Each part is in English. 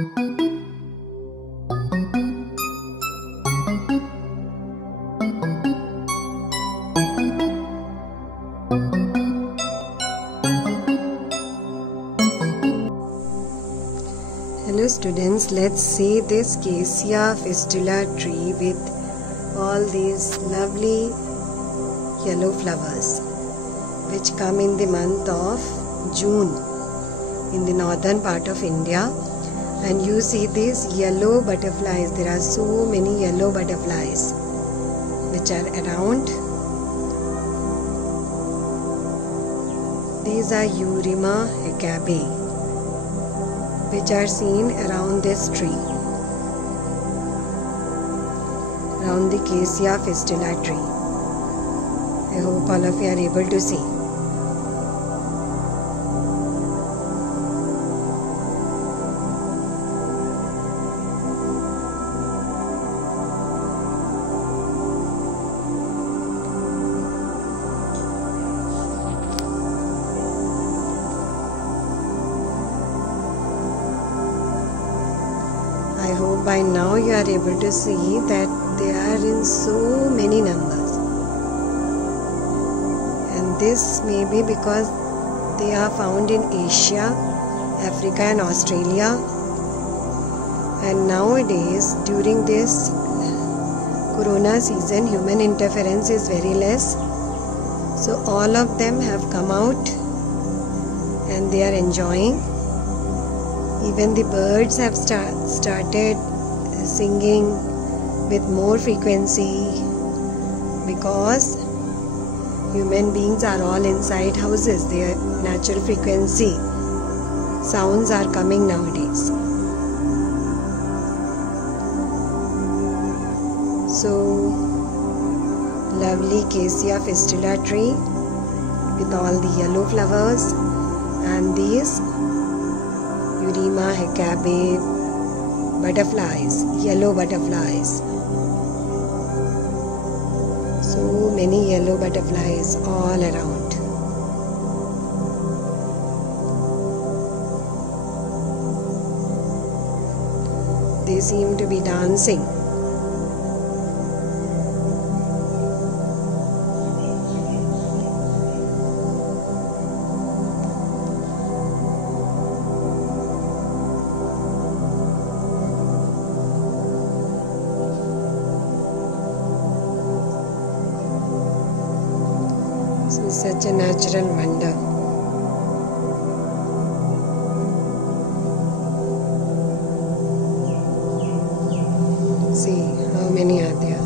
Hello students, let's see this Cassia fistula tree with all these lovely yellow flowers which come in the month of June in the northern part of India. And you see these yellow butterflies. There are so many yellow butterflies which are around. These are Eurima hecabe which are seen around this tree, around the Cassia fistula tree. I hope all of you are able to see. I hope by now you are able to see that they are in so many numbers, and this may be because they are found in Asia, Africa and Australia. And nowadays during this corona season, human interference is very less, so all of them have come out and they are enjoying. Even the birds have started singing with more frequency because human beings are all inside houses. Their natural frequency sounds are coming nowadays. So lovely Cassia fistula tree with all the yellow flowers and these Eurima hecabe butterflies, yellow butterflies. So many yellow butterflies all around. They seem to be dancing. Such a natural wonder. See how many are there.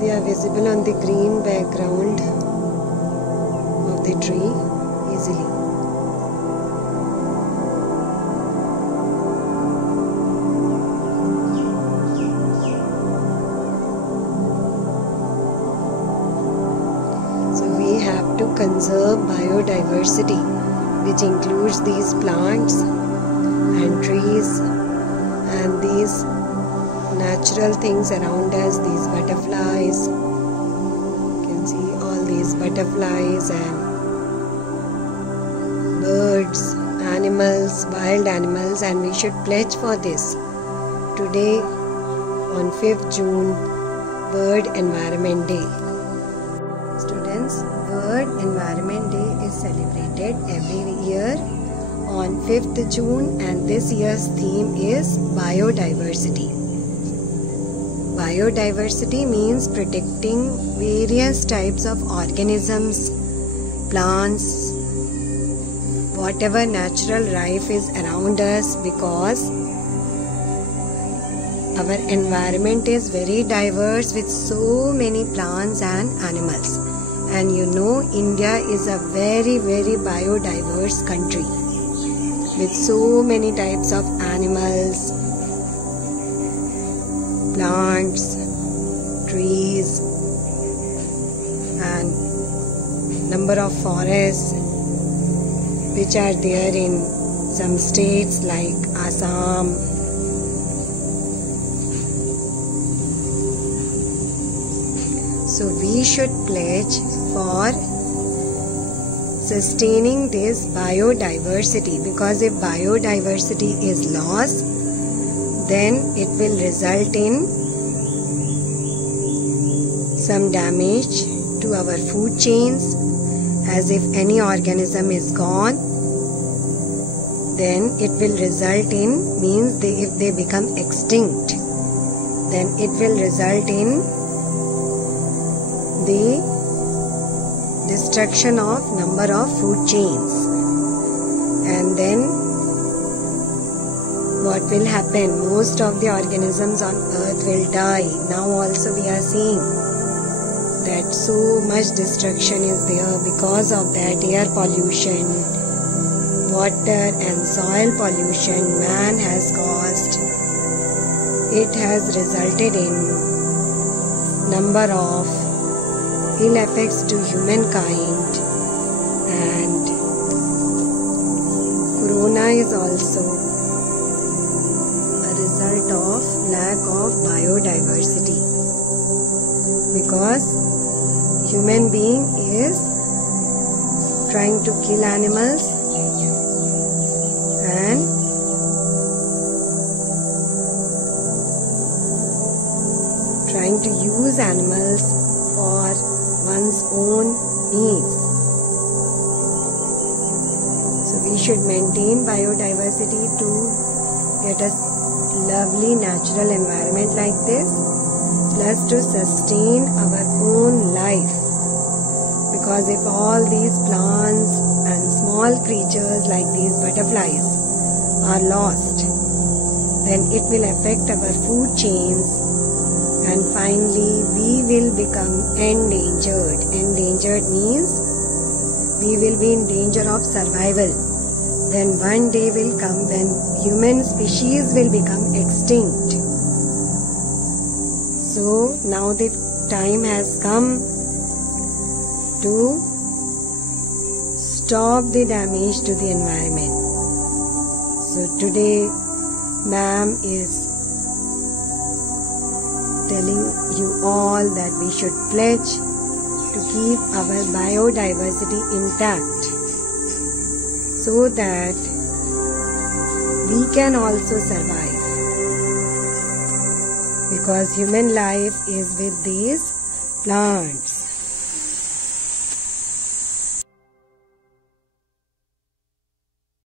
They are visible on the green background the tree easily. So we have to conserve biodiversity, which includes these plants and trees and these natural things around us, these butterflies. You can see all these butterflies and birds, animals, wild animals, and we should pledge for this. Today on 5th June, World Environment Day. Students, World Environment Day is celebrated every year on 5th June and this year's theme is biodiversity. Biodiversity means protecting various types of organisms, plants, whatever natural life is around us, because our environment is very diverse with so many plants and animals. And you know, India is a very biodiverse country with so many types of animals, plants, trees and number of forests which are there in some states like Assam. So we should pledge for sustaining this biodiversity, because if biodiversity is lost, then it will result in some damage to our food chains. As if any organism is gone, then it will result in, means if they become extinct, then it will result in the destruction of number of food chains. And then what will happen? Most of the organisms on earth will die. Now also we are seeing that so much destruction is there because of that air pollution, water and soil pollution man has caused. It has resulted in number of ill effects to humankind, and corona is also a result of lack of biodiversity, because human being is trying to kill animals and trying to use animals for one's own needs. So we should maintain biodiversity to get a lovely natural environment like this, plus to sustain our own life. Because if all these plants and small creatures like these butterflies are lost, then it will affect our food chains, and finally we will become endangered. Endangered means we will be in danger of survival. Then one day will come when human species will become extinct. So now the time has come to stop the damage to the environment. So today ma'am is telling you all that we should pledge to keep our biodiversity intact, so that we can also survive, because human life is with these plants.